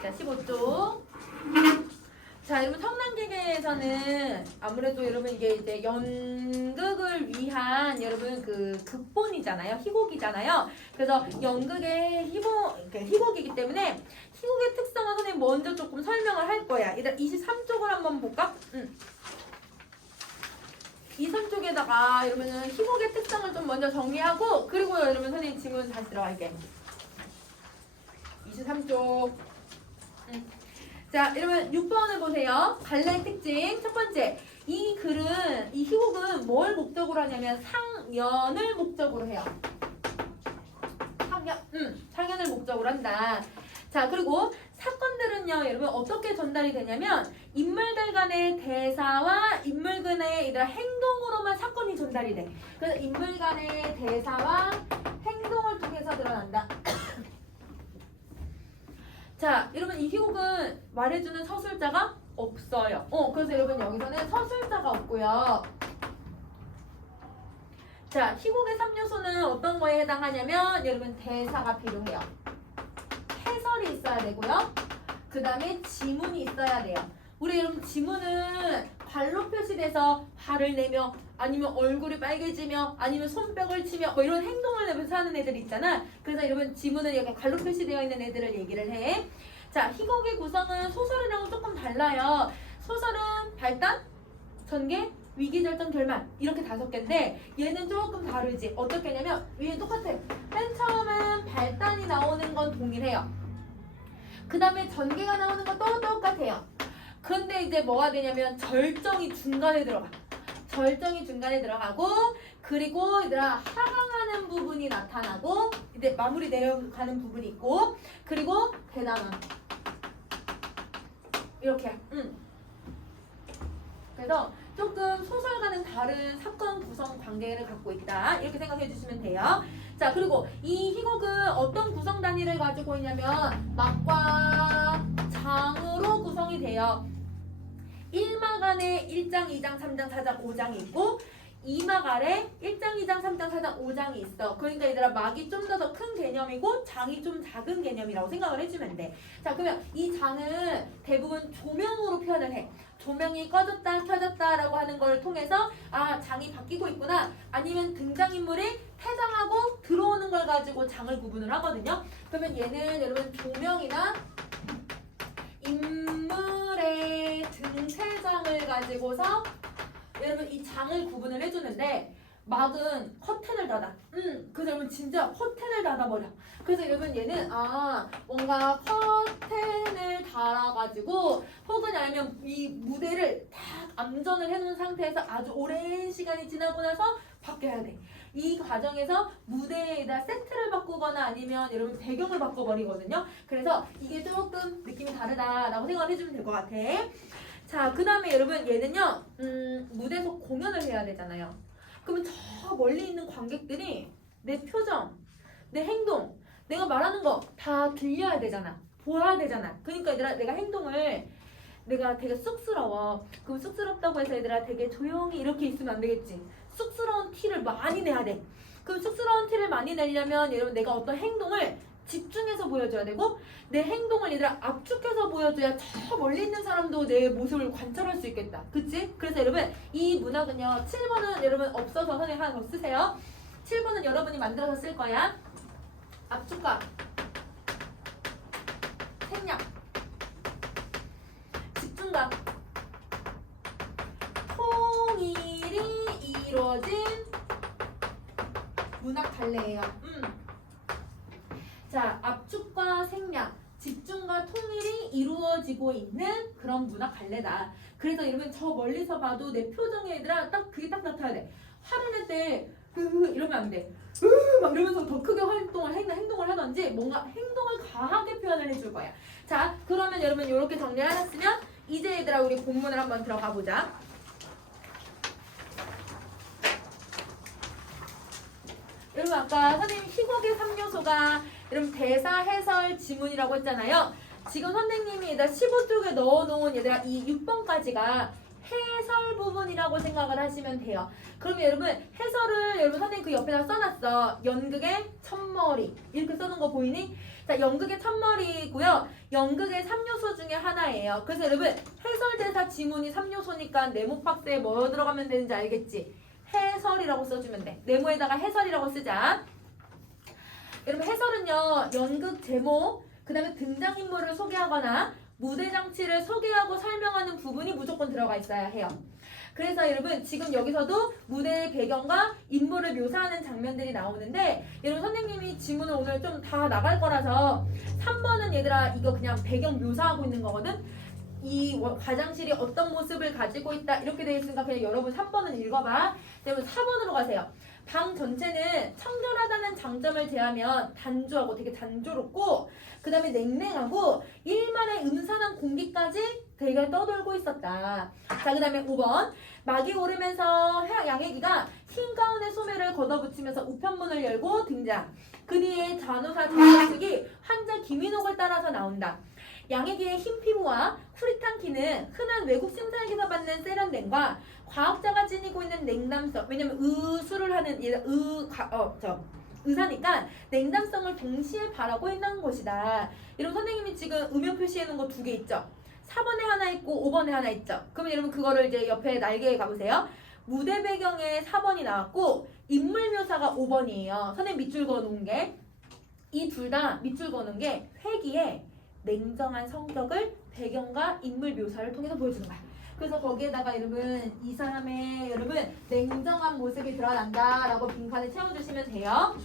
자, 15쪽. 자, 여러분 성난개개에서는 아무래도 여러분 이게 이제 연극을 위한 여러분 그 극본이잖아요. 희곡이잖아요. 그래서 연극의 희곡이기 때문에 희곡의 특성을 선생님 먼저 조금 설명을 할 거야. 일단 23쪽을 한번 볼까? 23쪽에다가 여러분은 희곡의 특성을 좀 먼저 정리하고 그리고 여러분 선생님 질문 다시 들어갈게. 23쪽. 자, 여러분 6번을 보세요. 갈래 특징 첫 번째. 이 글은 이 희곡은 뭘 목적으로 하냐면 상연을 목적으로 해요. 상연을 목적으로 한다. 자, 그리고 사건들은요, 여러분 어떻게 전달이 되냐면 인물들 간의 대사와 인물 간의 이런 행동으로만 사건이 전달이 돼. 그래서 인물 간의 대사와 행동을 통해서 드러난다. 자, 여러분 이 희곡은 말해주는 서술자가 없어요. 그래서 여러분 여기서는 서술자가 없고요. 자, 희곡의 3요소는 어떤 거에 해당하냐면 여러분 대사가 필요해요. 해설이 있어야 되고요. 그 다음에 지문이 있어야 돼요. 우리 여러분 지문은 발로 표시돼서 발을 내며 아니면 얼굴이 빨개지며 아니면 손뼉을 치며 뭐 이런 행동을 내면서 하는 애들 있잖아. 그래서 여러분 지문은 이렇게 발로 표시되어 있는 애들을 얘기를 해. 자, 희곡의 구성은 소설이랑은 조금 달라요. 소설은 발단, 전개, 위기절정, 결말 이렇게 5개인데 얘는 조금 다르지. 어떻게 하냐면 위에 똑같아. 맨 처음은 발단이 나오는 건 동일해요. 그 다음에 전개가 나오는 건 또 똑같아요. 근데 이제 뭐가 되냐면 절정이 중간에 들어가. 절정이 중간에 들어가고 그리고 얘들아 하강하는 부분이 나타나고 이제 마무리 내려가는 부분이 있고 그리고 대단함 이렇게. 그래서 조금 소설과는 다른 사건 구성 관계를 갖고 있다. 이렇게 생각해 주시면 돼요. 자, 그리고 이 희곡은 어떤 구성 단위를 가지고 있냐면 막과 장으로 구성이 돼요. 1막 안에 1장, 2장, 3장, 4장, 5장이 있고 2막 아래 1장, 2장, 3장, 4장, 5장이 있어. 그러니까 얘들아 막이 좀 더 큰 개념이고 장이 좀 작은 개념이라고 생각을 해주면 돼. 자, 그러면 이 장은 대부분 조명으로 표현을 해. 조명이 꺼졌다 켜졌다 라고 하는 걸 통해서 아, 장이 바뀌고 있구나. 아니면 등장인물이 퇴장하고 들어오는 걸 가지고 장을 구분을 하거든요. 그러면 얘는 여러분 조명이나 인물의 등퇴장을 가지고서 여러분 이 장을 구분을 해주는데 막은 커튼을 닫아. 그래서 여러분 진짜 커튼을 닫아버려. 그래서 여러분 얘는 뭔가 커튼을 달아가지고 혹은 아니면 이 무대를 딱 암전을 해놓은 상태에서 아주 오랜 시간이 지나고 나서 바뀌어야 돼. 이 과정에서 무대에다 세트를 바꾸거나 아니면 여러분 배경을 바꿔버리거든요. 그래서 이게 조금 느낌이 다르다라고 생각을 해주면 될 것 같아. 자, 그 다음에 여러분 얘는요 무대에서 공연을 해야 되잖아요. 그러면 저 멀리 있는 관객들이 내 표정, 내 행동, 내가 말하는 거 다 들려야 되잖아. 보아야 되잖아. 그러니까 얘들아 내가 행동을 내가 되게 쑥스러워. 그럼 쑥스럽다고 해서 얘들아 되게 조용히 이렇게 있으면 안 되겠지. 쑥스러운 티를 많이 내야 돼. 그럼 쑥스러운 티를 많이 내려면 여러분 내가 어떤 행동을 집중해서 보여줘야 되고 내 행동을 얘들아 압축해서 보여줘야 저 멀리 있는 사람도 내 모습을 관찰할 수 있겠다. 그치? 그래서 여러분 이 문학은요 7번은 여러분 없어서 선생님 하나 더 쓰세요. 7번은 여러분이 만들어서 쓸 거야. 압축과 생략 집중과 통일이 이루어진 문학 갈래예요. 자, 압축과 생략, 집중과 통일이 이루어지고 있는 그런 문학 갈래다. 그래서 여러분 저 멀리서 봐도 내 표정에 얘들아 딱 그게 딱 나타나야 돼. 화를 낼 때 이러면 안 돼. 막 이러면서 더 크게 행동을 하든지 뭔가 행동을 과하게 표현을 해줄 거야. 자, 그러면 여러분 이렇게 정리를 해놨으면 이제 얘들아 우리 본문을 한번 들어가 보자. 여러분 아까 선생님 희곡의 3요소가 여러분 대사, 해설, 지문이라고 했잖아요. 지금 선생님이 얘들아 15쪽에 넣어놓은 얘들아 이 6번까지가 해설 부분이라고 생각을 하시면 돼요. 그러면 여러분 해설을 여러분 선생님 그 옆에다 써놨어. 연극의 첫머리 이렇게 써놓은 거 보이니? 자, 연극의 첫머리고요. 연극의 3요소 중에 하나예요. 그래서 여러분 해설대사 지문이 3요소니까 네모 박스에 뭐 들어가면 되는지 알겠지? 해설이라고 써주면 돼. 네모에다가 해설이라고 쓰자. 여러분 해설은요 연극 제목 그 다음에 등장인물을 소개하거나 무대 장치를 소개하고 설명하는 부분이 무조건 들어가 있어야 해요. 그래서 여러분 지금 여기서도 무대의 배경과 인물을 묘사하는 장면들이 나오는데 여러분 선생님이 지문을 오늘 좀 다 나갈 거라서 3번은 얘들아 이거 그냥 배경 묘사하고 있는 거거든. 이 화장실이 어떤 모습을 가지고 있다 이렇게 되어 있으니까 그냥 여러분 3번은 읽어봐. 여러분 4번으로 가세요. 방 전체는 청결하다는 장점을 제하면 단조하고 되게 단조롭고 그 다음에 냉랭하고 일만의 음산한 공기까지 되게 떠돌고 있었다. 자, 그 다음에 5번 막이 오르면서 양혜기가 흰 가운에 소매를 걷어붙이면서 우편문을 열고 등장. 그 뒤에 간호사 장석숙이 환자 김인옥을 따라서 나온다. 양혜기의 흰 피부와 푸릿한 키는 흔한 외국 심사에서 받는 세련됨과 과학자가 지니고 있는 냉담성, 왜냐면 의술을 하는 의사니까 냉담성을 동시에 바라고 있는 것이다. 이런 선생님이 지금 음영 표시해 놓은 거 2개 있죠. 4번에 하나 있고 5번에 하나 있죠. 그러면 여러분 그거를 이제 옆에 날개에 가보세요. 무대 배경에 4번이 나왔고 인물 묘사가 5번이에요. 선생님 밑줄 그어놓은 게 이 둘 다 밑줄 그어놓은 게 회기의 냉정한 성격을 배경과 인물 묘사를 통해서 보여주는 거야. 그래서 거기에다가 여러분 이 사람의 여러분 냉정한 모습이 드러난다라고 빈칸을 채워주시면 돼요.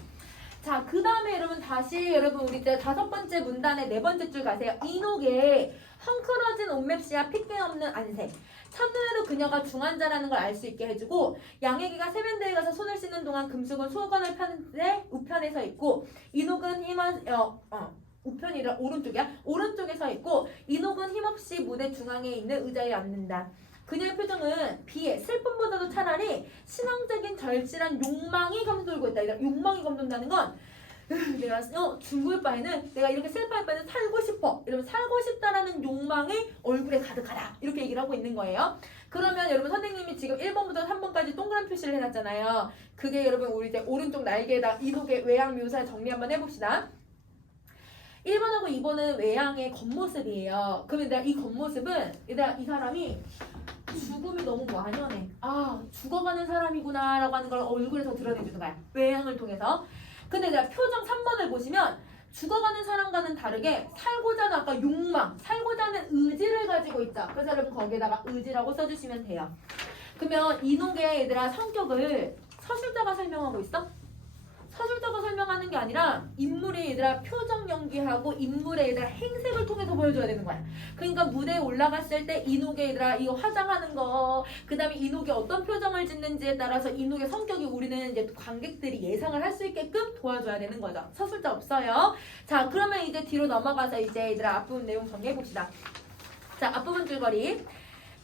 자, 그 다음에 여러분 다시 여러분 우리 이제 5번째 문단의 4번째 줄 가세요. 이녹의 헝클어진 옷맵시와 핏기 없는 안색. 첫눈에도 그녀가 중환자라는 걸 알 수 있게 해주고 양혜기가 세면대에 가서 손을 씻는 동안 금숙은 수건을 펴는데 우편에 서 있고 이녹은 우편이라 오른쪽에 서 있고 이녹은 힘없이 무대 중앙에 있는 의자에 앉는다. 그녀의 표정은 비애, 슬픔보다도 차라리 신앙적인 절실한 욕망이 감돌고 있다. 욕망이 감돈다는 건 내가 죽을 바에는 내가 이렇게 슬퍼할 바에는 살고 싶어. 이러면 살고 싶다라는 욕망이 얼굴에 가득하다. 이렇게 얘기를 하고 있는 거예요. 그러면 여러분 선생님이 지금 1번부터 3번까지 동그란 표시를 해놨잖아요. 그게 여러분 우리 이제 오른쪽 날개에다 이녹의 외양 묘사 정리 한번 해봅시다. 1번하고 2번은 외양의 겉모습이에요. 그러면 내가 이 겉모습은 얘들아 이 사람이 죽음이 너무 완연해. 아 죽어가는 사람이구나 라고 하는 걸 얼굴에서 드러내주는 거야. 외양을 통해서. 근데 내가 표정 3번을 보시면 죽어가는 사람과는 다르게 살고자 하는 아까 욕망, 살고자 하는 의지를 가지고 있죠. 그래서 여러분 거기에다가 의지라고 써주시면 돼요. 그러면 이녹의 얘들아 성격을 서술자가 설명하고 있어? 서술자가 설명하는 게 아니라 인물의 얘들아 표정 연기하고 인물의 얘들아 행색을 통해서 보여줘야 되는 거야. 그러니까 무대에 올라갔을 때 이녹의 얘들아 이거 화장하는 거, 그 다음에 이녹이 어떤 표정을 짓는지에 따라서 이녹의 성격이 우리는 이제 관객들이 예상을 할 수 있게끔 도와줘야 되는 거죠. 서술자 없어요. 자, 그러면 이제 뒤로 넘어가서 이제 얘들아 앞부분 내용 정리해 봅시다. 자, 앞부분 줄거리.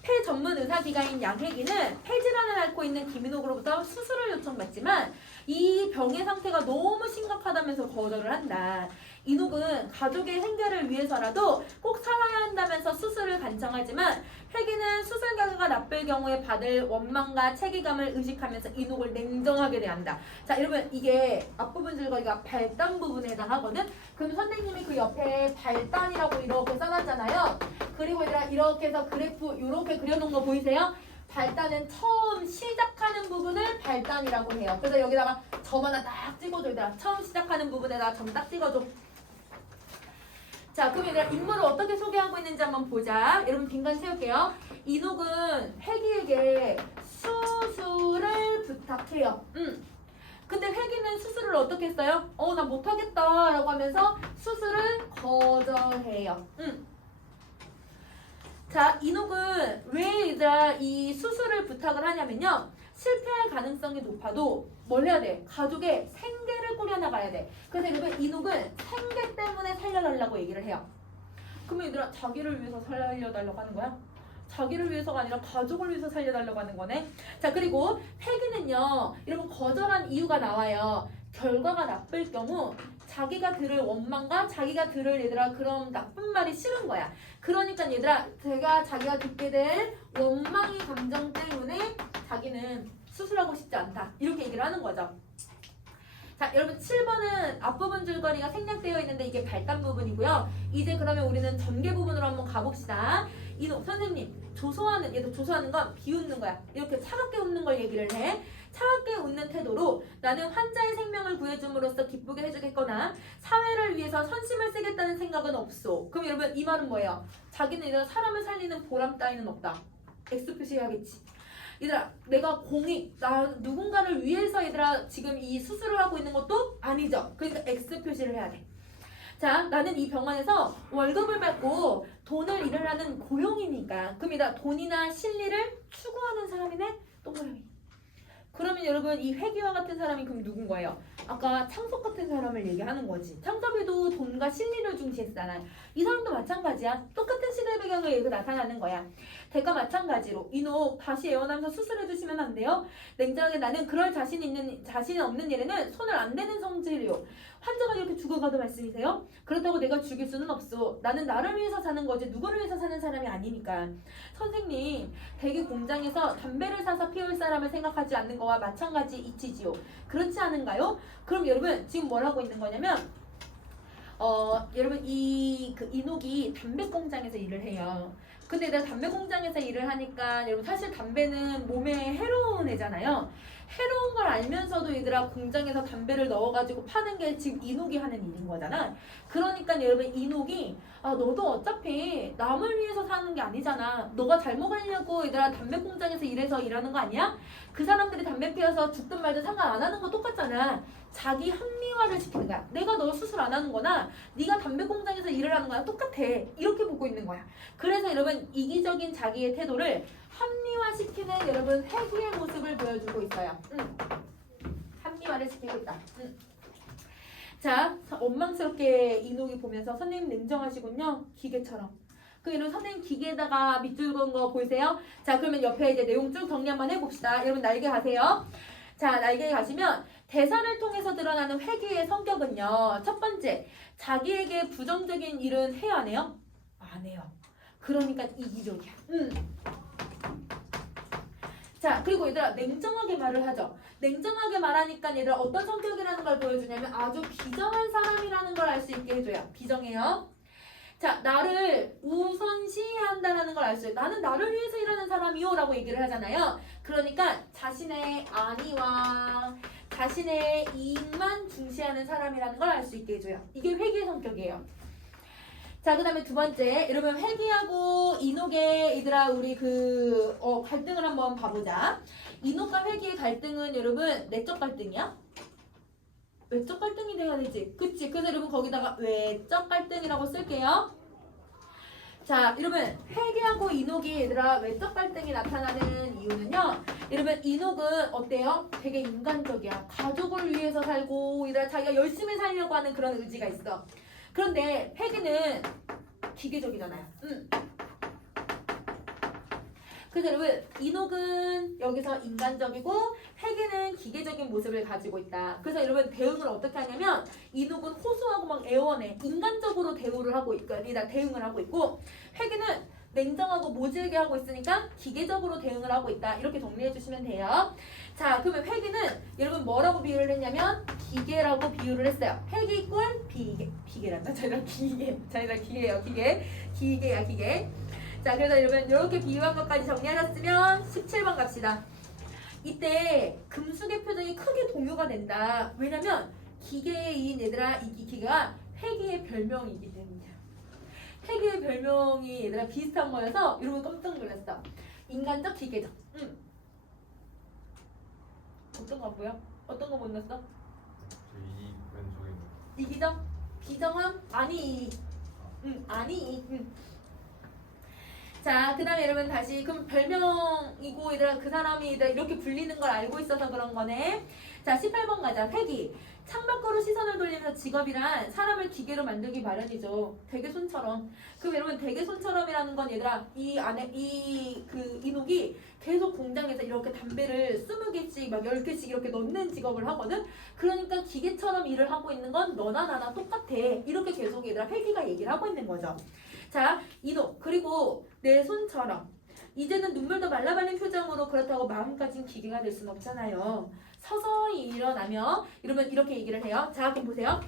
폐 전문 의사기관인 양혜기는 폐질환을 앓고 있는 김인옥으로부터 수술을 요청받지만 이 병의 상태가 너무 심각하다면서 거절을 한다. 이녹은 가족의 생계를 위해서라도 꼭 살아야 한다면서 수술을 간청하지만 혜기는 수술 결과가 나쁠 경우에 받을 원망과 책임감을 의식하면서 이녹을 냉정하게 대한다. 자, 여러분 이게 앞부분 줄거리가 발단 부분에 해당하거든. 그럼 선생님이 그 옆에 발단이라고 이렇게 써놨잖아요. 그리고 얘들아 이렇게 해서 그래프 이렇게 그려놓은 거 보이세요? 발단은 처음 시작하는 부분을 발단이라고 해요. 그래서 여기다가 점 하나 딱 찍어줘. 얘들아 처음 시작하는 부분에다가 점 딱 찍어줘. 자, 그럼 얘들아 인물을 어떻게 소개하고 있는지 한번 보자. 여러분 빈칸 채울게요. 이녹은 혜기에게 수술을 부탁해요. 근데 혜기는 수술을 어떻게 했어요? 나 못하겠다 라고 하면서 수술을 거절해요. 자, 이녹은 왜 얘들아 이 수술을 부탁을 하냐면요. 실패할 가능성이 높아도 뭘 해야 돼? 가족의 생계를 꾸려나가야 돼. 그래서 여러분 이녹은 생계 때문에 살려달라고 얘기를 해요. 그러면 얘들아 자기를 위해서 살려달라고 하는 거야? 자기를 위해서가 아니라 가족을 위해서 살려달라고 하는 거네. 자, 그리고 혜기는요. 여러분 거절한 이유가 나와요. 결과가 나쁠 경우 자기가 들을 원망과 자기가 들을 얘들아 그런 나쁜 말이 싫은 거야. 그러니까 얘들아 자기가 듣게 될 원망의 감정 때문에 자기는 수술하고 싶지 않다. 이렇게 얘기를 하는 거죠. 자, 여러분 7번은 앞부분 줄거리가 생략되어 있는데 이게 발단 부분이고요. 이제 그러면 우리는 전개 부분으로 한번 가봅시다. 이노 선생님 얘도 조소하는 건 비웃는 거야. 이렇게 차갑게 웃는 걸 얘기를 해. 차갑게 웃는 태도로 나는 환자의 생명을 구해줌으로써 기쁘게 해주겠거나 사회를 위해서 선심을 쓰겠다는 생각은 없어. 그럼 여러분 이 말은 뭐예요? 자기는 이런 사람을 살리는 보람 따위는 없다. X 표시해야겠지. 얘들아 내가 나 누군가를 위해서 얘들아 지금 이 수술을 하고 있는 것도 아니죠. 그러니까 X 표시를 해야 돼. 자, 나는 이 병원에서 월급을 받고 돈을 일을 하는 고용이니까. 그럼 얘들아 돈이나 실리를 추구하는 사람이네? 동그라미. 그러면 여러분 이 회계와 같은 사람이 그럼 누군 거예요? 아까 창섭 같은 사람을 얘기하는 거지. 창섭이도 돈과 실리를 중시했잖아. 이 사람도 마찬가지야. 똑같은 시대 배경을 여기서 나타나는 거야. 대가 마찬가지로 이노 다시 애원하면서 수술해 주시면 안 돼요? 냉정하게 나는 그럴 자신이 없는 일에는 손을 안 대는 성질이요. 환자가 이렇게 죽어가도 말씀이세요? 그렇다고 내가 죽일 수는 없어. 나는 나를 위해서 사는 거지 누구를 위해서 사는 사람이 아니니까. 선생님, 대기 공장에서 담배를 사서 피울 사람을 생각하지 않는 거와 마찬가지 이치지요. 그렇지 않은가요? 그럼 여러분 지금 뭘 하고 있는 거냐면 여러분 이녹이 담배 공장에서 일을 해요. 근데 내가 담배 공장에서 일을 하니까 여러분 사실 담배는 몸에 해로운 애잖아요. 해로운 걸 알면서도 얘들아 공장에서 담배를 넣어가지고 파는 게 지금 이녹이 하는 일인 거잖아. 그러니까 여러분 이녹이 너도 어차피 남을 위해서 사는 게 아니잖아. 너가 잘 먹으려고 얘들아 담배 공장에서 일해서 일하는 거 아니야? 그 사람들이 담배 피워서 죽든 말든 상관 안 하는 거 똑같잖아. 자기 합리화를 시키는 거야. 내가 너 수술 안 하는 거나 네가 담배 공장에서 일을 하는 거랑 똑같아. 이렇게 보고 있는 거야. 그래서 여러분 이기적인 자기의 태도를 합리화시키는 여러분 회귀의 모습을 보여주고 있어요. 합리화를 시키고 있다. 자, 원망스럽게 이녹이 보면서 선생님 냉정하시군요. 기계처럼. 그 여러분 선생님 기계에다가 밑줄 그은 거 보이세요? 자, 그러면 옆에 이제 내용 쭉 정리 한번 해봅시다. 여러분 날개 가세요. 자, 날개 가시면 대사를 통해서 드러나는 회귀의 성격은요. 첫 번째, 자기에게 부정적인 일은 해야 안 해요? 안 해요. 그러니까 이기적이야. 자, 그리고 얘들아 냉정하게 말을 하죠. 냉정하게 말하니까 얘들아 어떤 성격이라는 걸 보여주냐면 아주 비정한 사람이라는 걸 알 수 있게 해줘요. 비정해요. 자, 나를 우선시한다라는 걸 알 수 있어요. 나는 나를 위해서 일하는 사람이요 라고 얘기를 하잖아요. 그러니까 자신의 안위와 자신의 이익만 중시하는 사람이라는 걸 알 수 있게 해줘요. 이게 회귀의 성격이에요. 자, 그 다음에 두 번째, 여러분 회귀하고 이녹의 얘들아 우리 갈등을 한번 봐보자. 이녹과 회귀의 갈등은 여러분 내적 갈등이야? 외적 갈등이 돼야 되지. 그치? 그래서 여러분 거기다가 외적 갈등이라고 쓸게요. 자, 여러분 회귀하고 이녹이 얘들아 외적 갈등이 나타나는 이유는요. 여러분 이녹은 어때요? 되게 인간적이야. 가족을 위해서 살고 얘들아 자기가 열심히 살려고 하는 그런 의지가 있어. 그런데 회귀는 기계적이잖아요. 그래서 여러분 이녹은 여기서 인간적이고 회귀는 기계적인 모습을 가지고 있다. 그래서 여러분 대응을 어떻게 하냐면 이녹은 호소하고 막 애원해. 인간적으로 대응을 하고 있고 회귀는 냉정하고 모질게 하고 있으니까 기계적으로 대응을 하고 있다. 이렇게 정리해 주시면 돼요. 자, 그러면 회귀는 여러분 뭐라고 비유를 했냐면 기계라고 비유를 했어요. 회귀 이꼴 비계란다. 저희가 기계예요. 기계야 기계. 자, 그래서 여러분 이렇게 비유한 것까지 정리하셨으면 17번 갑시다. 이때 금수의 표정이 크게 동요가 된다. 왜냐면 기계인 얘들아 이 기계가 회귀의 별명이기 때문이야. 회귀의 별명이 얘들아 비슷한 거여서 여러분 깜짝 놀랐어. 인간적 기계적. 어떤 거 보여? 어떤 거 못 넣었어? 이 왼쪽에 있는 이기적? 비정함? 아니. 아니. 자, 그 다음에 여러분 다시 그럼 별명이고 얘들아 그 사람이 얘들아 이렇게 불리는 걸 알고 있어서 그런 거네. 자, 18번 가자. 회귀. 창밖으로 시선을 돌리면서 직업이란 사람을 기계로 만들기 마련이죠. 대개손처럼. 그럼 여러분 대개손처럼이라는 건 얘들아 이 안에 이녹이 계속 공장에서 이렇게 담배를 20개씩 막 10개씩 이렇게 넣는 직업을 하거든. 그러니까 기계처럼 일을 하고 있는 건 너나 나나 똑같아. 이렇게 계속 얘들아 회기가 얘기를 하고 있는 거죠. 자, 이노 그리고 내 손처럼 이제는 눈물도 말라말린 표정으로 그렇다고 마음까진 기계가 될 순 없잖아요. 서서히 일어나며 이러면 이렇게 얘기를 해요. 자, 그럼 보세요.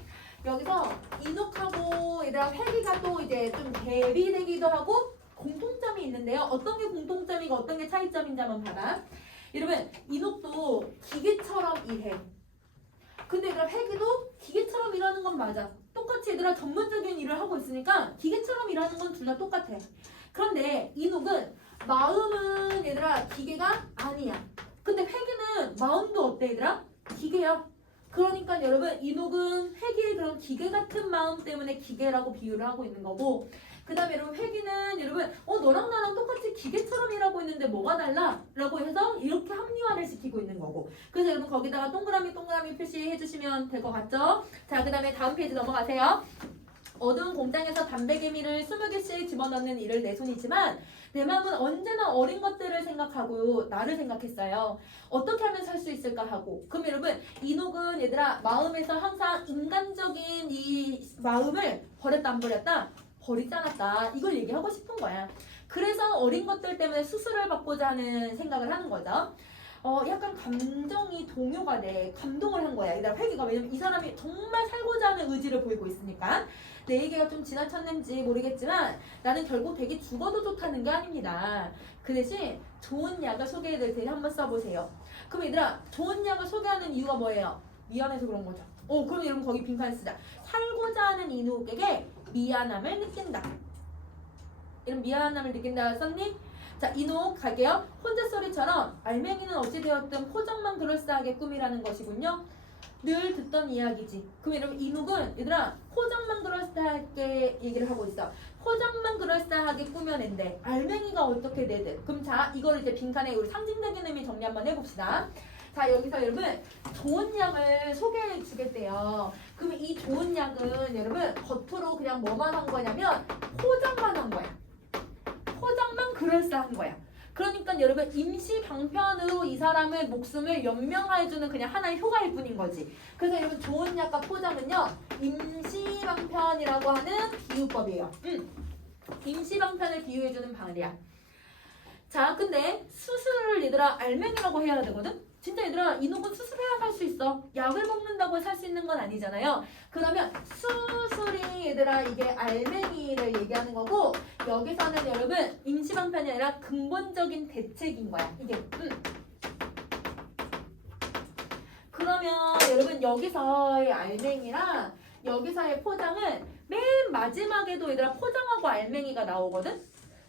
여기서 이녹하고 얘들아 회기가 또 이제 좀 대비되기도 하고 공통점이 있는데요. 어떤 게 공통점이고 어떤 게 차이점인지 한번 봐봐. 이러면 이녹도 기계처럼 일해. 근데 얘들아 회기도 기계처럼 일하는 건 맞아. 똑같이 얘들아 전문적인 일을 하고 있으니까 기계처럼 일하는 건 둘 다 똑같아. 그런데 이녹은 마음은 얘들아 기계가 아니야. 근데 회기는 마음도 어때 얘들아? 기계야. 그러니까 여러분 이녹은 회기의 그런 기계 같은 마음 때문에 기계라고 비유를 하고 있는 거고, 그 다음에 여러분 회기는 여러분 너랑 나랑 똑같이 기계처럼 일하고 있는데 뭐가 달라? 라고 해서 이렇게 합리화를 시키고 있는 거고, 그래서 여러분 거기다가 동그라미 표시해 주시면 될 것 같죠? 자, 그 다음에 다음 페이지 넘어가세요. 어두운 공장에서 담배개미를 20개씩 집어넣는 일을 내 손이지만 내 마음은 언제나 어린 것들을 생각하고 나를 생각했어요. 어떻게 하면 살 수 있을까 하고. 그럼 여러분 이녹은 얘들아 마음에서 항상 인간적인 이 마음을 버렸다 안 버렸다? 버리지 않았다. 이걸 얘기하고 싶은 거야. 그래서 어린 것들 때문에 수술을 받고자 하는 생각을 하는 거죠. 약간 감정이 동요가 돼. 감동을 한 거야. 얘들아 회기가. 왜냐면 이 사람이 정말 살고자 하는 의지를 보이고 있으니까. 내 얘기가 좀 지나쳤는지 모르겠지만 나는 결국 되게 죽어도 좋다는 게 아닙니다. 그 대신 좋은 약을 소개해드릴 테니 한번 써보세요. 그럼 얘들아 좋은 약을 소개하는 이유가 뭐예요? 미안해서 그런 거죠. 그럼 여러분 거기 빈칸 쓰자. 살고자 하는 이녹에게 미안함을 느낀다. 이런 미안함을 느낀다 썼니? 자, 이녹 갈게요. 혼자 소리처럼 알맹이는 어찌되었든 포장만 그럴싸하게 꾸미라는 것이군요. 늘 듣던 이야기지. 그럼 여러분 이녹은 얘들아 포장만 그럴싸하게 얘기를 하고 있어. 포장만 그럴싸하게 꾸며낸대. 알맹이가 어떻게 되든. 그럼 자, 이걸 이제 빈칸에 우리 상징적인 의미 정리 한번 해봅시다. 자, 여기서 여러분 좋은 약을 소개해 주겠대요. 그러면 이 좋은 약은 여러분 겉으로 그냥 뭐만 한 거냐면 포장만 한 거야. 포장만 그럴싸한 거야. 그러니까 여러분 임시 방편으로 이 사람의 목숨을 연명해주는 그냥 하나의 효과일 뿐인 거지. 그래서 여러분 좋은 약과 포장은요 임시 방편이라고 하는 비유법이에요. 임시 방편을 비유해주는 방법이야. 자, 근데 수술을 얘들아 알맹이라고 해야 되거든? 진짜 얘들아 이녹은 수술해야 살 수 있어. 약을 먹는다고 살 수 있는 건 아니잖아요. 그러면 수술이 얘들아 이게 알맹이를 얘기하는 거고, 여기서는 여러분 임시방편이 아니라 근본적인 대책인 거야 이게. 그러면 여러분 여기서의 알맹이랑 여기서의 포장은 맨 마지막에도 얘들아 포장하고 알맹이가 나오거든?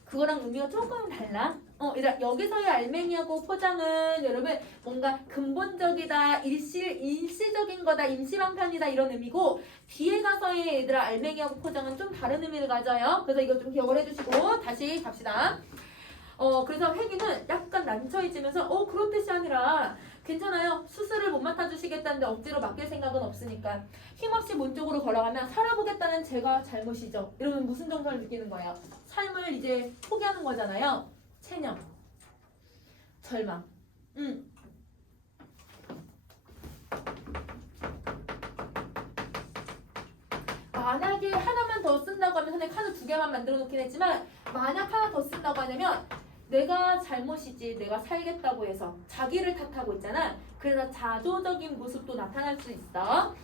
그거랑 의미가 조금 달라. 얘들아 여기서의 알맹이하고 포장은 여러분 뭔가 근본적이다, 일시적인 거다, 임시방편이다 이런 의미고, 뒤에 가서의 얘들아 알맹이하고 포장은 좀 다른 의미를 가져요. 그래서 이거 좀 기억을 해주시고 다시 갑시다. 그래서 회기는 약간 난처해지면서 그런 뜻이 아니라 괜찮아요. 수술을 못 맡아주시겠다는데 억지로 맡길 생각은 없으니까 힘없이 문 쪽으로 걸어가면 살아보겠다는 제가 잘못이죠. 이러면 무슨 정서를 느끼는 거예요? 삶을 이제 포기하는 거잖아요. 체념, 절망. 만약에 하나만 더 쓴다고 하면, 선생님 카드 2개만 만들어 놓긴 했지만 만약 하나 더 쓴다고 하냐면 내가 잘못이지 내가 살겠다고 해서 자기를 탓하고 있잖아. 그래서 자조적인 모습도 나타날 수 있어.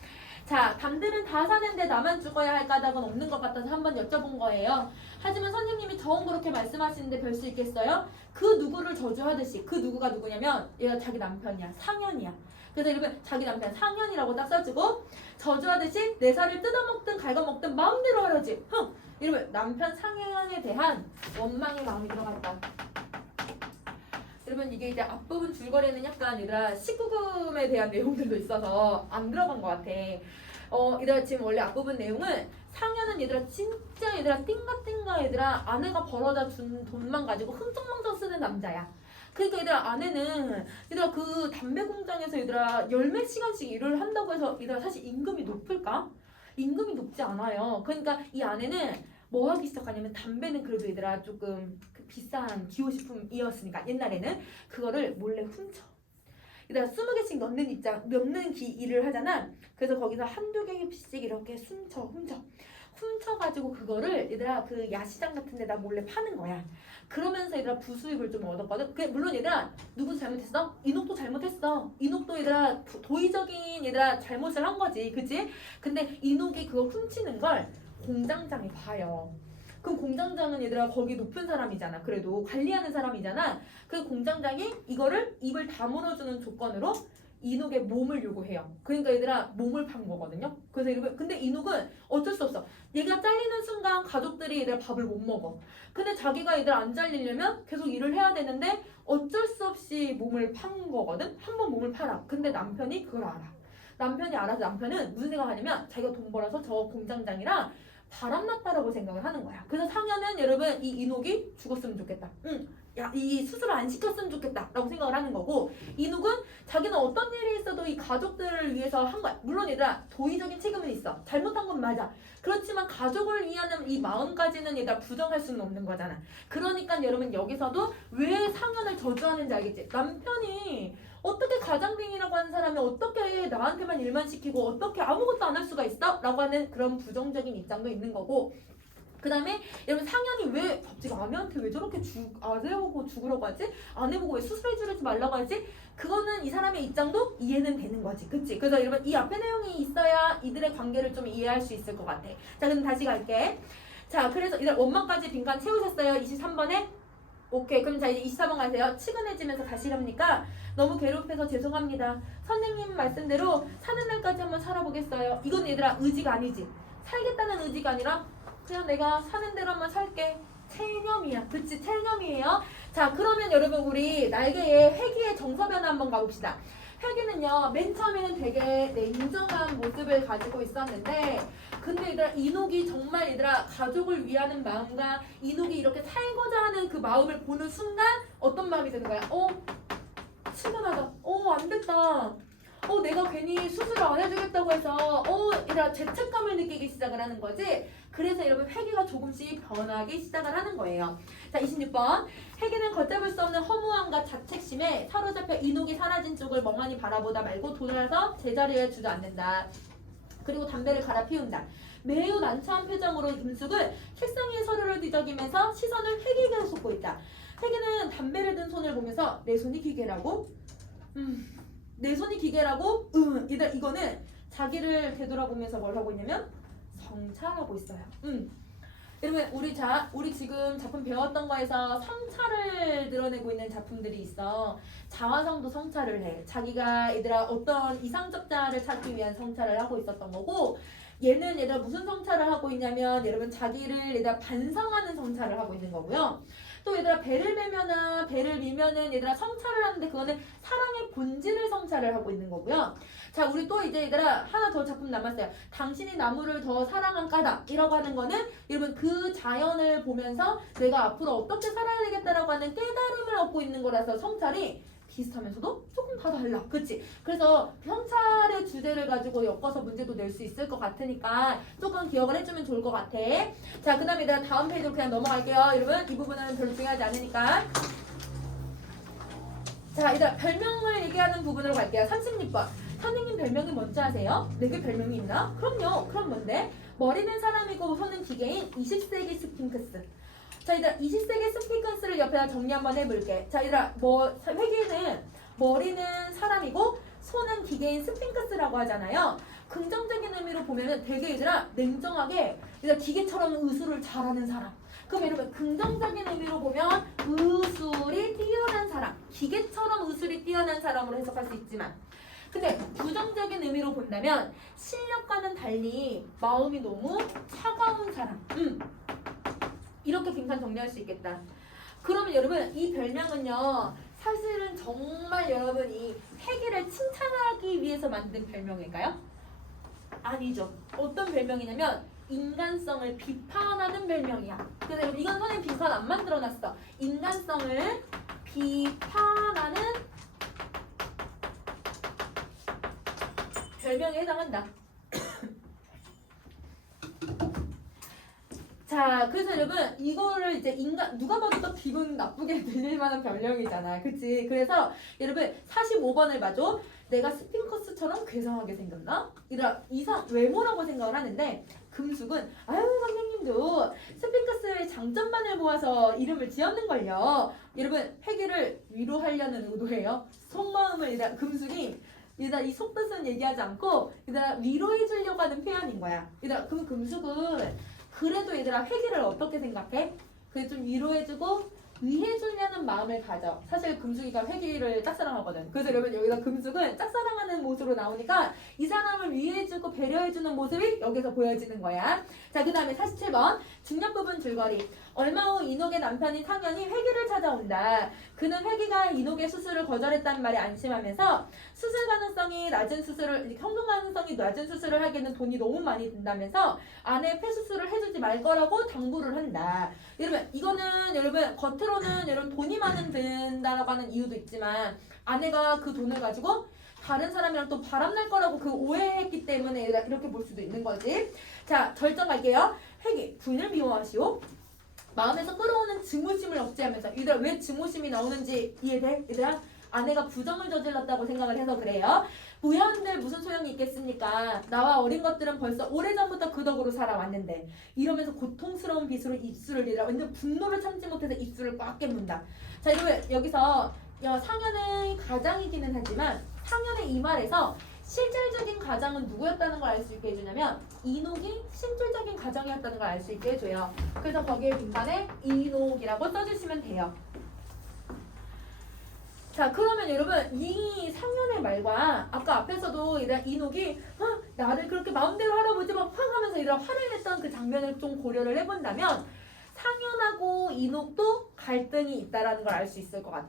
자, 남들은 다 사는데 나만 죽어야 할 까닭은 없는 것 같아서 한번 여쭤본 거예요. 하지만 선생님이 정 그렇게 말씀하시는데 별 수 있겠어요? 그 누구를 저주하듯이, 그 누구가 누구냐면 얘가 자기 남편이야. 상현이야. 그래서 여러분 자기 남편 상현이라고 딱 써주고, 저주하듯이 내 살을 뜯어먹든 갉아먹든 마음대로 하려지. 여러분 남편 상현에 대한 원망의 마음이 들어갔다. 여러분 이게 이제 앞부분 줄거리는 약간 얘들아 19금에 대한 내용들도 있어서 안 들어간 것 같아. 얘들아 지금 원래 앞부분 내용은 상현은 얘들아 진짜 얘들아 띵가띵가 얘들아 아내가 벌어다 준 돈만 가지고 흥청망청 쓰는 남자야. 그러니까 얘들아 아내는 얘들아 그 담배 공장에서 얘들아 열몇 시간씩 일을 한다고 해서 얘들아 사실 임금이 높을까? 임금이 높지 않아요. 그러니까 이 아내는 뭐 하기 시작하냐면 담배는 그래도 얘들아 조금 비싼 기호식품이었으니까 옛날에는 그거를 몰래 훔쳐. 얘들아 20개씩 넣는 일을 하잖아. 그래서 거기서 한두 개씩 이렇게 훔쳐가지고 그거를 얘들아 그 야시장 같은 데다 몰래 파는 거야. 그러면서 얘들아 부수입을 좀 얻었거든. 물론 얘들아 누구 잘못했어? 인옥도 잘못했어. 인옥도 얘들아 도의적인 얘들아 잘못을 한 거지, 그치? 근데 인옥이 그거 훔치는 걸 공장장이 봐요. 그럼 공장장은 얘들아 거기 높은 사람이잖아. 그래도 관리하는 사람이잖아. 그 공장장이 이거를 입을 다물어주는 조건으로 인옥의 몸을 요구해요. 그러니까 얘들아 몸을 판 거거든요. 그래서 이러면 근데 인옥은 어쩔 수 없어. 얘가 잘리는 순간 가족들이 얘들아 밥을 못 먹어. 근데 자기가 얘들 안 잘리려면 계속 일을 해야 되는데 어쩔 수 없이 몸을 판 거거든. 한번 몸을 팔아. 근데 남편이 그걸 알아. 남편이 알아서 남편은 무슨 생각하냐면 자기가 돈 벌어서 저 공장장이랑 바람났다라고 생각을 하는 거야. 그래서 상현은 여러분 이 인옥이 죽었으면 좋겠다. 야, 이 수술을 안 시켰으면 좋겠다 라고 생각을 하는 거고, 인욱은 자기는 어떤 일이 있어도 이 가족들을 위해서 한 거야. 물론 얘들아 도의적인 책임은 있어. 잘못한 건 맞아. 그렇지만 가족을 위하는 이 마음까지는 얘들아 부정할 수는 없는 거잖아. 그러니까 여러분 여기서도 왜 상현을 저주하는지 알겠지? 남편이 어떻게 가장빙이라고 하는 사람이 어떻게 나한테만 일만 시키고 어떻게 아무것도 안 할 수가 있어? 라고 하는 그런 부정적인 입장도 있는 거고, 그 다음에 여러분 상현이 왜 갑자기 아내한테 왜 저렇게 아내보고 죽으라고 하지? 아내보고 왜 수술해 주지 말라고 하지? 그거는 이 사람의 입장도 이해는 되는 거지, 그치? 그래서 여러분 이 앞에 내용이 있어야 이들의 관계를 좀 이해할 수 있을 것 같아. 자 그럼 다시 갈게. 자 그래서 이들 원망까지 빈칸 채우셨어요? 23번에? 오케이. 그럼 자 이제 24번 가세요. 치근해지면서 가시렵니까? 너무 괴롭혀서 죄송합니다. 선생님 말씀대로 사는 날까지 한번 살아보겠어요. 이건 얘들아 의지가 아니지. 살겠다는 의지가 아니라 그냥 내가 사는 대로 한번 살게. 체념이야. 그치? 체념이에요. 자 그러면 여러분 우리 날개의 회귀의 정서 변화 한번 가봅시다. 회귀는요 맨 처음에는 되게 냉정한 모습을 가지고 있었는데, 근데 얘들아 인옥이 정말 얘들아 가족을 위하는 마음과 인옥이 이렇게 살고자 하는 그 마음을 보는 순간 어떤 마음이 드는 거야? 친근하다. 안 됐다. 내가 괜히 수술을 안 해주겠다고 해서 얘들아 죄책감을 느끼기 시작을 하는 거지. 그래서 여러분 회귀가 조금씩 변하기 시작을 하는 거예요. 자 26번. 회귀는 걷잡을 수 없는 허무함과 자책심에 사로잡혀 인옥이 사라진 쪽을 멍하니 바라보다 말고 돌아서 제자리에 주저앉는다. 그리고 담배를 갈아 피운다. 매우 난처한 표정으로 임숙은 책상 위에 서류를 뒤적이면서 시선을 회귀에게 쏟고 있다. 회귀는 담배를 든 손을 보면서 내 손이 기계라고? 내 손이 기계라고? 얘들 이거는 자기를 되돌아보면서 뭘 하고 있냐면 성찰하고 있어요. 여러분 우리 지금 작품 배웠던 거에서 성찰을 드러내고 있는 작품들이 있어. 자화성도 성찰을 해. 자기가 얘들아 어떤 이상적자를 찾기 위한 성찰을 하고 있었던 거고, 얘는 얘들아 무슨 성찰을 하고 있냐면 여러분 자기를 얘들아 반성하는 성찰을 하고 있는 거고요. 또 얘들아 배를 매면은 배를 밀면은 얘들아 성찰을 하는데 그거는 사랑의 본질을 성찰을 하고 있는 거고요. 자 우리 또 이제 얘들아 하나 더 작품 남았어요. 당신이 나무를 더 사랑한 까닭 이라고 하는 거는 여러분 그 자연을 보면서 내가 앞으로 어떻게 살아야 되겠다라고 하는 깨달음을 얻고 있는 거라서 성찰이 비슷하면서도 조금 다 달라. 그치? 그래서 성찰의 주제를 가지고 엮어서 문제도 낼 수 있을 것 같으니까 조금 기억을 해주면 좋을 것 같아. 자 그 다음에 내가 다음 페이지로 그냥 넘어갈게요. 여러분 이 부분은 별로 중요하지 않으니까. 자 얘들아 별명을 얘기하는 부분으로 갈게요. 36번. 선생님 별명이 뭔지 아세요? 내게 별명이 있나? 그럼요. 그럼 뭔데? 머리는 사람이고 손은 기계인 20세기 스핑크스. 자 얘들아 20세기 스핑크스를 옆에다 정리 한번 해볼게. 자 얘들아 회귀는 머리는 사람이고 손은 기계인 스핑크스라고 하잖아요. 긍정적인 의미로 보면은 되게 얘들아 냉정하게 얘들아 기계처럼 의술을 잘하는 사람. 그럼 여러분 긍정적인 의미로 보면 의술이 뛰어난 사람, 기계처럼 의술이 뛰어난 사람으로 해석할 수 있지만, 근데 부정적인 의미로 본다면 실력과는 달리 마음이 너무 차가운 사람. 이렇게 빈칸 정리할 수 있겠다. 그러면 여러분 이 별명은요 사실은 정말 여러분이 회귀를 칭찬하기 위해서 만든 별명일까요? 아니죠. 어떤 별명이냐면 인간성을 비판하는 별명이야. 그래서 여러분 이건 선생님 빈칸 안 만들어놨어. 인간성을 비판하는 별명에 해당한다. 자 자, 그래서 여러분 이거를 이제 인간 누가 봐도 또 기분 나쁘게 들릴 만한 별명이잖아. 그치? 그래서 여러분 45번을 봐줘. 내가 스핑커스처럼 괴상하게 생겼나? 이상 외모라고 생각을 하는데 금숙은 아유 선생님도 스핑커스의 장점만을 모아서 이름을 지었는걸요. 여러분 회계를 위로하려는 의도예요. 속마음을 금숙이 이 속뜻은 얘기하지 않고 위로해 주려고 하는 표현인 거야. 그럼 금숙은 그래도 얘들아 회계를 어떻게 생각해? 그래 좀 위로해주고 위해주려는 마음을 가져. 사실 금숙이가 회계를 짝사랑하거든. 그래서 여러분 여기다 금숙은 짝사랑하는 모습으로 나오니까 이 사람을 위해주고 배려해주는 모습이 여기서 보여지는 거야. 자, 그 다음에 47번 중력 부분 줄거리. 얼마 후 이녹의 남편인 상현이 회계를 찾아온다. 그는 회계가 이녹의 수술을 거절했다는 말에 안심하면서 수술 가능성이 낮은 수술을 성공 가능성이 낮은 수술을 하기에는 돈이 너무 많이 든다면서 아내 폐수술을 해주지 말 거라고 당부를 한다. 여러분 이거는 여러분 겉으로는 여러분 돈이 많은 든다라고 하는 이유도 있지만 아내가 그 돈을 가지고 다른 사람이랑 또 바람날 거라고 그 오해했기 때문에 이렇게 볼 수도 있는 거지. 자, 결정 갈게요. 회계 부인을 미워하시오. 마음에서 끌어오는 증오심을 억제하면서 얘들아 왜 증오심이 나오는지 이해돼? 얘들아 아내가 부정을 저질렀다고 생각을 해서 그래요. 부여한들 무슨 소용이 있겠습니까? 나와 어린 것들은 벌써 오래전부터 그 덕으로 살아왔는데 이러면서 고통스러운 비수로 입술을 얘들아 완전 분노를 참지 못해서 입술을 꽉 깨문다. 자, 여러분 여기서 상현의 가장이기는 하지만 상현의 이 말에서 실질적인 가장은 누구였다는 걸 알 수 있게 해주냐면 이녹이 실질적인 가장이었다는 걸 알 수 있게 해줘요. 그래서 거기에 빈칸에 이녹이라고 써주시면 돼요. 자, 그러면 여러분 이 상현의 말과 아까 앞에서도 이녹이 나를 그렇게 마음대로 할아버지 막 확 하면서 이런 화를 냈던 그 장면을 좀 고려를 해본다면 상현하고 이녹도 갈등이 있다라는 걸 알 수 있을 것 같아.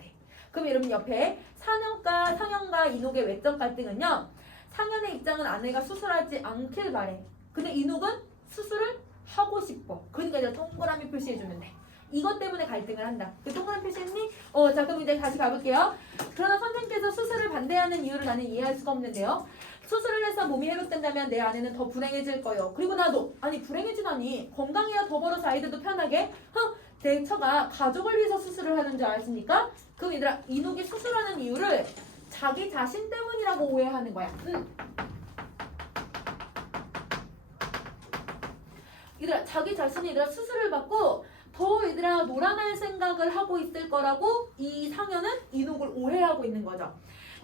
그럼 여러분 옆에 상현과 이녹의 외적 갈등은요. 상현의 입장은 아내가 수술하지 않길 바래. 근데 이녹은 수술을 하고 싶어. 그러니까 이제 동그라미 표시해주면 돼. 이것 때문에 갈등을 한다. 그 동그라미 표시했니? 자, 그럼 이제 다시 가볼게요. 그러나 선생님께서 수술을 반대하는 이유를 나는 이해할 수가 없는데요. 수술을 해서 몸이 회복된다면 내 아내는 더 불행해질 거요. 그리고 나도 아니 불행해지다니 건강해야 더 벌어서 아이들도 편하게 내 처가 가족을 위해서 수술을 하는 줄 아십니까? 그럼 얘들아 이녹이 수술하는 이유를 자기 자신 때문이라고 오해하는 거야. 얘들아 자기 자신이 수술을 받고 더 얘들아 놀아날 생각을 하고 있을 거라고 이 상현은 이녹을 오해하고 있는 거죠.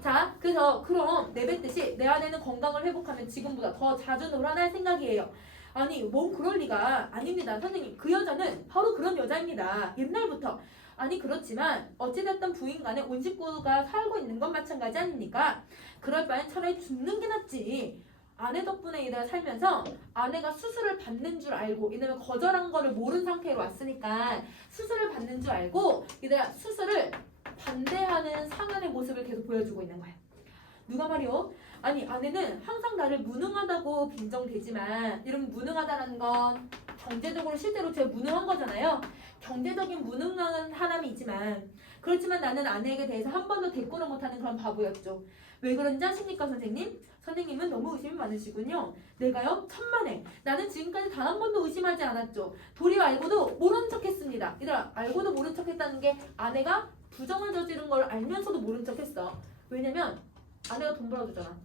자, 그래서 그럼 내뱉듯이 내 아내는 건강을 회복하면 지금보다 더 자주 놀아날 생각이에요. 아니 뭔 그럴 리가. 아닙니다 선생님. 그 여자는 바로 그런 여자입니다. 옛날부터. 아니 그렇지만 어찌됐든 부인 간에 온 식구가 살고 있는 건 마찬가지 아닙니까? 그럴 바엔 차라리 죽는 게 낫지. 아내 덕분에 얘들아 살면서 아내가 수술을 받는 줄 알고 왜냐면 거절한 거를 모른 상태로 왔으니까 수술을 받는 줄 알고 얘들아 수술을 반대하는 상현의 모습을 계속 보여주고 있는 거야. 누가 말이요? 아니 아내는 항상 나를 무능하다고 빈정대지만 이런 무능하다는 건 경제적으로 실제로 제가 무능한 거잖아요. 경제적인 무능한 사람이지만 그렇지만 나는 아내에게 대해서 한 번도 대꾸를 못하는 그런 바보였죠. 왜 그런지 아십니까 선생님? 선생님은 너무 의심이 많으시군요. 내가요? 천만에. 나는 지금까지 단 한 번도 의심하지 않았죠. 도리어 알고도 모른 척했습니다. 얘들아 알고도 모른 척했다는 게 아내가 부정을 저지른 걸 알면서도 모른 척했어. 왜냐면 아내가 돈 벌어주잖아.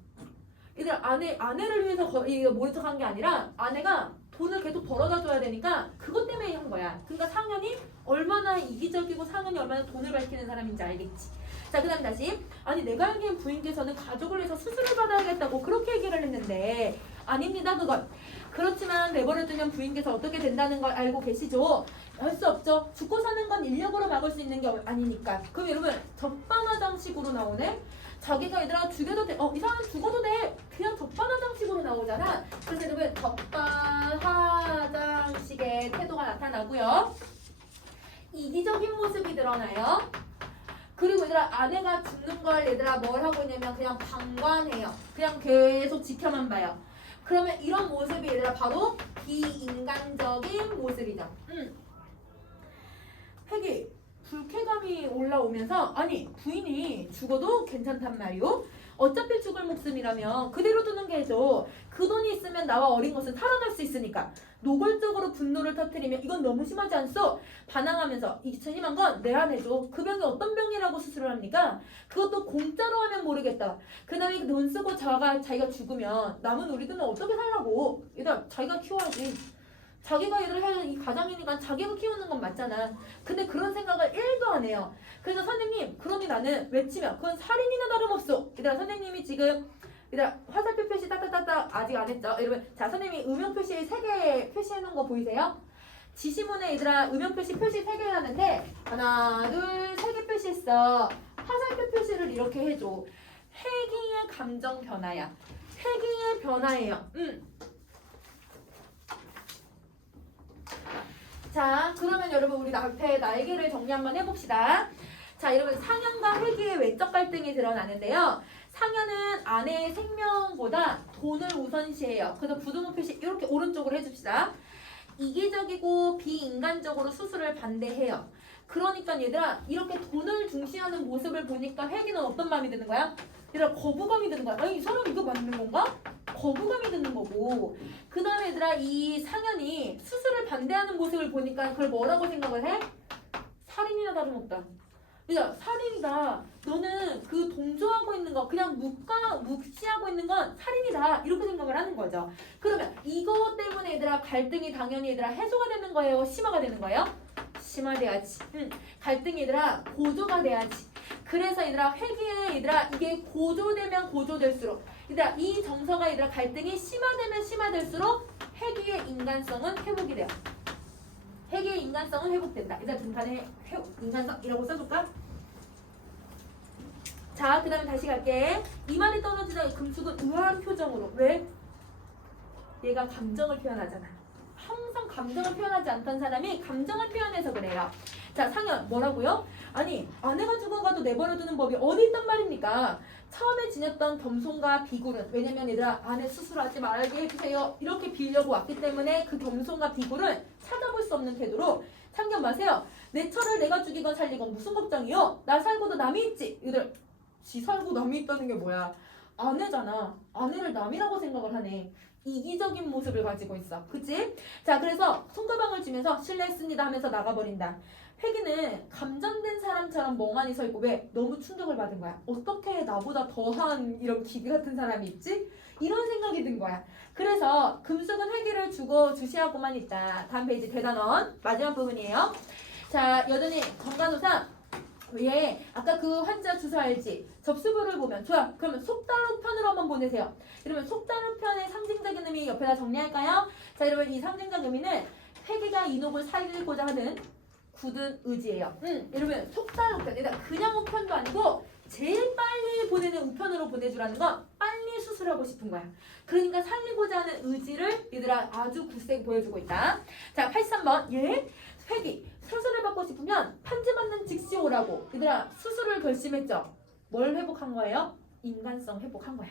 얘들아 아내를 위해서 모른 척한 게 아니라 아내가 돈을 계속 벌어다 줘야 되니까 그것 때문에 한 거야. 그러니까 상현이 얼마나 이기적이고 상현이 얼마나 돈을 밝히는 사람인지 알겠지. 자, 그 다음 다시. 아니 내가 알기엔 부인께서는 가족을 위해서 수술을 받아야겠다고 그렇게 얘기를 했는데 아닙니다 그건. 그렇지만 내버려두면 부인께서 어떻게 된다는 걸 알고 계시죠? 할 수 없죠. 죽고 사는 건 인력으로 막을 수 있는 게 아니니까. 그럼 여러분 적반하장식으로 나오네. 자기가 얘들아 죽여도 돼. 이 사람 죽어도 돼. 그냥 적반하장식으로 나오잖아. 그래서 여러분 적반하장식의 태도가 나타나고요. 이기적인 모습이 드러나요. 그리고 얘들아 아내가 죽는 걸 얘들아 뭘 하고 있냐면 그냥 방관해요. 그냥 계속 지켜만 봐요. 그러면 이런 모습이 얘들아 바로 비인간적인 모습이죠. 회기 불쾌감이 올라오면서 아니 부인이 죽어도 괜찮단 말이오. 어차피 죽을 목숨이라면 그대로 두는 게 좋. 그 돈이 있으면 나와 어린 것은 살아날 수 있으니까. 노골적으로 분노를 터뜨리면 이건 너무 심하지 않소? 반항하면서 이 심한 건 내 안 해줘. 그 병이 어떤 병이라고 수술을 합니까? 그것도 공짜로 하면 모르겠다. 그날이 돈 쓰고 자기가 죽으면 남은 우리들은 어떻게 살라고? 얘들아 자기가 키워야지. 자기가 얘를 해야 이 가장이니까 자기가 키우는 건 맞잖아. 근데 그런 생각을 1도 안 해요. 그래서 선생님 그러니 나는 외치면 그건 살인이나 다름없어. 얘들아 선생님이 지금 얘들아 화살표 표시 따따따따 아직 안 했죠? 여러분 자 선생님이 음영 표시 3개 표시해 놓은 거 보이세요? 지시문에 얘들아 음영 표시 3개 하는데 하나 둘 3개 표시했어. 화살표 표시를 이렇게 해줘. 회귀의 감정 변화야. 회귀의 변화예요. 자 그러면 여러분 우리 앞에 날개를 정리 한번 해봅시다. 자 여러분 상현과 회귀의 외적 갈등이 드러나는데요. 상현은 아내의 생명보다 돈을 우선시해요. 그래서 부등호 표시 이렇게 오른쪽으로 해줍시다. 이기적이고 비인간적으로 수술을 반대해요. 그러니까 얘들아 이렇게 돈을 중시하는 모습을 보니까 회귀는 어떤 마음이 드는 거야? 얘들아 거부감이 드는 거야. 아니 이 사람 이거 맞는 건가? 거부감이 드는 거고 그 다음에 얘들아 이 상현이 수술을 반대하는 모습을 보니까 그걸 뭐라고 생각을 해? 살인이나 다름없다. 얘들아 살인이다. 너는 그 동조하고 있는 거 그냥 묵시하고 있는 건 살인이다. 이렇게 생각을 하는 거죠. 그러면 이거 때문에 얘들아 갈등이 당연히 얘들아 해소가 되는 거예요? 심화가 되는 거예요? 심화돼야지. 갈등이 얘들아 고조가 돼야지. 그래서 얘들아 회귀에 얘들아 이게 고조되면 고조될수록 얘들아 이 정서가 얘들아 갈등이 심화되면 심화될수록 회귀의 인간성은 회복이 돼요. 회귀의 인간성은 회복된다. 일단 등판에 인간성이라고 써줄까? 자, 그 다음에 다시 갈게. 이만이 떨어지다 금숙은 의아한 표정으로. 왜? 얘가 감정을 표현하잖아. 항상 감정을 표현하지 않던 사람이 감정을 표현해서 그래요. 자, 상현 뭐라고요? 아니 아내가 죽어가도 내버려두는 법이 어디 있단 말입니까? 처음에 지녔던 겸손과 비굴은 왜냐면 얘들아 아내 수술하지 말게 해주세요 이렇게 빌려고 왔기 때문에 그 겸손과 비굴은 찾아볼 수 없는 태도로 상견 마세요. 내 처를 내가 죽이건 살리건 무슨 걱정이요? 나 살고도 남이 있지. 얘들 지 살고 남이 있다는 게 뭐야? 아내잖아. 아내를 남이라고 생각을 하네. 이기적인 모습을 가지고 있어. 그치? 자 그래서 손가방을 쥐면서 실례했습니다 하면서 나가버린다. 회귀는 감전된 사람처럼 멍하니 서 있고 왜? 너무 충격을 받은 거야. 어떻게 나보다 더한 이런 기계 같은 사람이 있지? 이런 생각이 든 거야. 그래서 금숙은 회귀를 주고 주시하고만 있다. 다음 페이지 대단원 마지막 부분이에요. 자 여전히 정간호사 왜 아까 그 환자 주소 알지? 접수부를 보면 좋아. 그러면 속단루 편으로 한번 보내세요. 이러면 속단루 편의 상징적인 의미 옆에다 정리할까요? 자 여러분 이 상징적 의미는 회귀가 이녹을 살리고자 하는 굳은 의지예요. 여러분 속단 우편, 그냥 우편도 아니고 제일 빨리 보내는 우편으로 보내주라는 건 빨리 수술하고 싶은 거야. 그러니까 살리고자 하는 의지를 얘들아 아주 굳세게 보여주고 있다. 자 83번 예 회귀 수술을 받고 싶으면 편지받는 즉시 오라고. 얘들아 수술을 결심했죠. 뭘 회복한 거예요? 인간성 회복한 거야.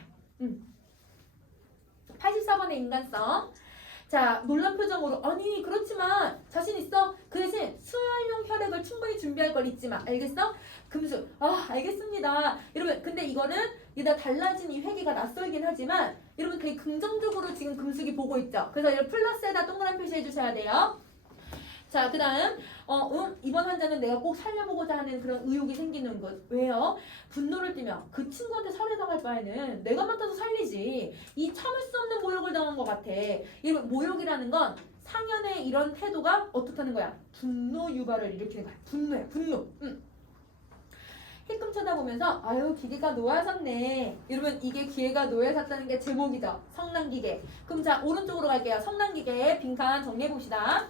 84번의 인간성. 자 놀란 표정으로 아니 그렇지만 자신 있어? 그 대신 수혈용 혈액을 충분히 준비할 걸 잊지 마. 알겠어? 금수 아 알겠습니다. 여러분 근데 이거는 얘가 달라진 이 회귀가 낯설긴 하지만 여러분 되게 긍정적으로 지금 금숙이 보고 있죠. 그래서 이런 플러스에다 동그란 표시해 주셔야 돼요. 자, 그 다음, 이번 환자는 내가 꼭 살려보고자 하는 그런 의욕이 생기는 것. 왜요? 분노를 띠면 그 친구한테 살해당할 바에는 내가 맡아서 살리지. 이 참을 수 없는 모욕을 당한 것 같아. 이 모욕이라는 건 상현의 이런 태도가 어떻다는 거야? 분노 유발을 일으키는 거야. 분노야, 분노. 힐끔 쳐다보면서 아유 기계가 노예샀네. 여러분 이게 기계가 노예샀다는 게 제목이죠. 성난기계. 그럼 자 오른쪽으로 갈게요. 성난기계 빈칸 정리해봅시다.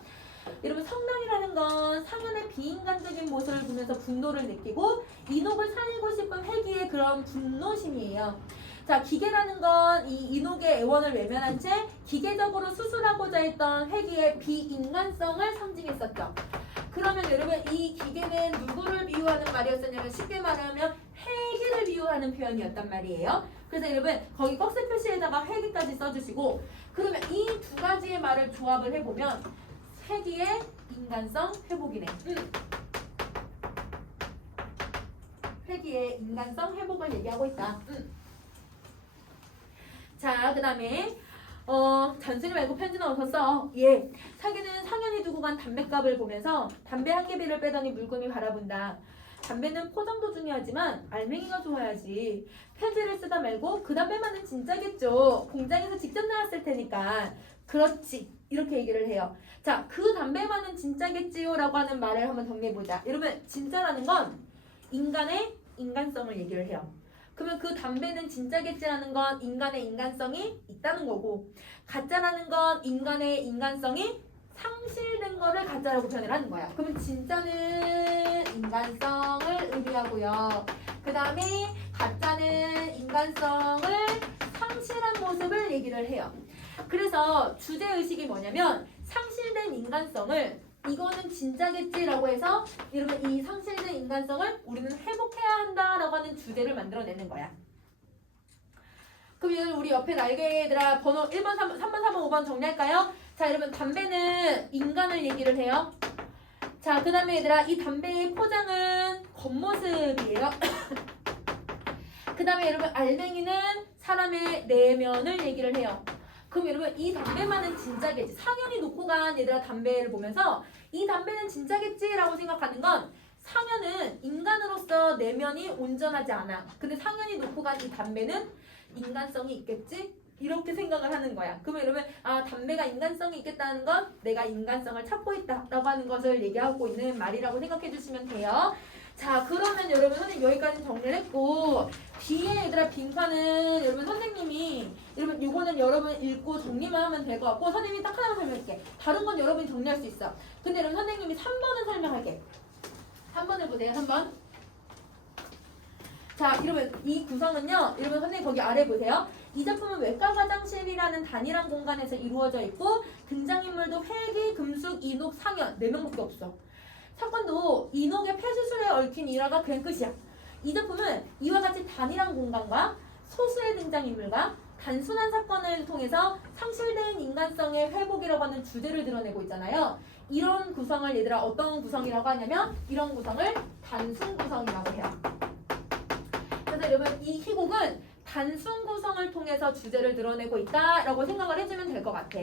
여러분 성난이라는 건 상현의 비인간적인 모습을 보면서 분노를 느끼고 이녹을 살리고 싶은 회귀의 그런 분노심이에요. 자 기계라는 건 이 이녹의 애원을 외면한 채 기계적으로 수술하고자 했던 회귀의 비인간성을 상징했었죠. 그러면 여러분 이 기계는 누구를 비유하는 말이었었냐면 쉽게 말하면 회귀를 비유하는 표현이었단 말이에요. 그래서 여러분 거기 꺽쇠 표시에다가 회귀까지 써주시고 그러면 이 두 가지의 말을 조합을 해보면 회귀의 인간성 회복이네. 회귀의 인간성 회복을 얘기하고 있다. 자, 그 다음에 잔소리 말고 편지는 어서 써. 예. 사기는 상현이 두고 간 담뱃값을 보면서 담배 한 개비를 빼더니 물금이 바라본다. 담배는 포장도 중요하지만 알맹이가 좋아야지. 편지를 쓰다 말고 그 담배만은 진짜겠죠. 공장에서 직접 나왔을 테니까. 그렇지. 이렇게 얘기를 해요. 자, 그 담배만은 진짜겠지요 라고 하는 말을 한번 정리해보자. 여러분, 진짜라는 건 인간의 인간성을 얘기를 해요. 그러면 그 담배는 진짜겠지라는 건 인간의 인간성이 있다는 거고, 가짜라는 건 인간의 인간성이 상실된 거를 가짜라고 표현을 하는 거야. 그러면 진짜는 인간성을 의미하고요. 그 다음에 가짜는 인간성을 상실한 모습을 얘기를 해요. 그래서 주제의식이 뭐냐면 상실된 인간성을 이거는 진짜겠지라고 해서 이러면 이 상실된 인간성을 우리는 회복해야 한다라고 하는 주제를 만들어내는 거야. 그럼 우리 옆에 날개 얘들아 번호 1번, 3번, 4번, 5번 정리할까요? 자, 여러분 담배는 인간을 얘기를 해요. 자, 그 다음에 얘들아 이 담배의 포장은 겉모습이에요. 그 다음에 여러분 알맹이는 사람의 내면을 얘기를 해요. 그럼 여러분 이 담배만은 진짜겠지. 상현이 놓고 간 얘들아 담배를 보면서 이 담배는 진짜겠지라고 생각하는 건 상현은 인간으로서 내면이 온전하지 않아. 근데 상현이 놓고 간 이 담배는 인간성이 있겠지? 이렇게 생각을 하는 거야. 그러면 여러분 담배가 인간성이 있겠다는 건 내가 인간성을 찾고 있다라고 하는 것을 얘기하고 있는 말이라고 생각해 주시면 돼요. 자, 그러면 여러분 선생님 여기까지 정리를 했고 뒤에 얘들아 빈칸은 여러분 선생님이 여러분 요거는 여러분 읽고 정리만 하면 될 것 같고 선생님이 딱 하나만 설명할게. 다른 건 여러분이 정리할 수 있어. 근데 여러분 선생님이 3번을 설명할게. 3번을 보세요. 3번. 자, 여러분 이 구성은요. 여러분 선생님 거기 아래 보세요. 이 작품은 외과 화장실이라는 단일한 공간에서 이루어져 있고 등장인물도 회기, 금숙, 인옥, 상현 4명밖에 없어. 사건도 인옥의 폐수술에 얽힌 일화가 그냥 끝이야. 이 작품은 이와 같이 단일한 공간과 소수의 등장인물과 단순한 사건을 통해서 상실된 인간성의 회복이라고 하는 주제를 드러내고 있잖아요. 이런 구성을 얘들아 어떤 구성이라고 하냐면 이런 구성을 단순 구성이라고 해요. 그래서 여러분 이 희곡은 단순 구성을 통해서 주제를 드러내고 있다라고 생각을 해주면 될 것 같아.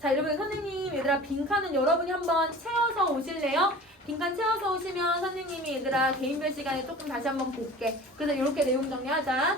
자, 여러분 선생님 얘들아 빈칸은 여러분이 한번 채워서 오실래요? 빈칸 채워서 오시면 선생님이 얘들아 개인별 시간에 조금 다시 한번 볼게. 그래서 이렇게 내용 정리하자.